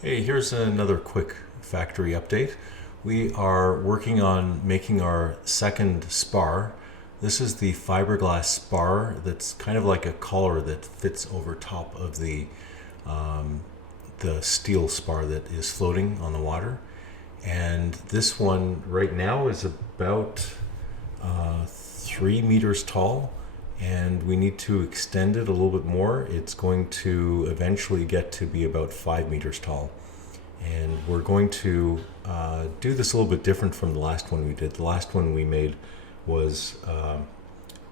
Hey, here's another quick factory update. We are working on making our second spar. This is the fiberglass spar that's kind of like a collar that fits over top of the steel spar that is floating on the water. And this one right now is about 3 meters tall, and we need to extend it a little bit more. It's going to eventually get to be about 5 meters tall. And we're going to do this a little bit different from the last one we did. The last one we made was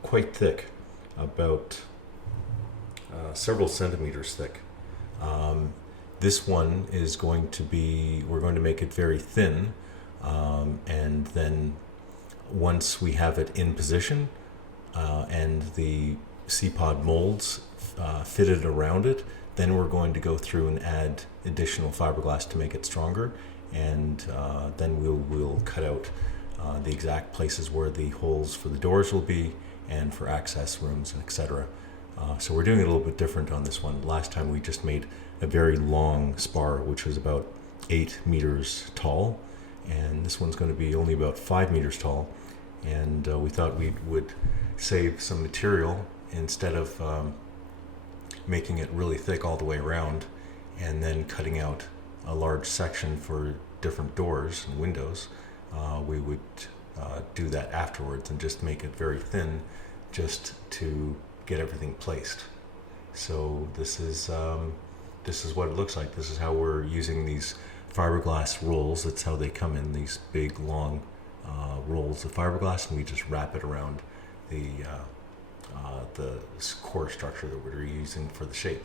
quite thick, about several centimeters thick. This one is going to be, we're going to make it very thin, and then once we have it in position and the SeaPod molds fitted around it, then we're going to go through and add additional fiberglass to make it stronger, and then we'll cut out the exact places where the holes for the doors will be and for access rooms, etc. So we're doing it a little bit different on this one. Last time we just made a very long spar, which was about 8 meters tall, and this one's going to be only about 5 meters tall. And we thought we would save some material instead of making it really thick all the way around and then cutting out a large section for different doors and windows. We would do that afterwards and just make it very thin, just to get everything placed. So this is what it looks like. This is how we're using these fiberglass rolls. That's how they come in, these big long rolls of fiberglass, and we just wrap it around the core structure that we're using for the shape.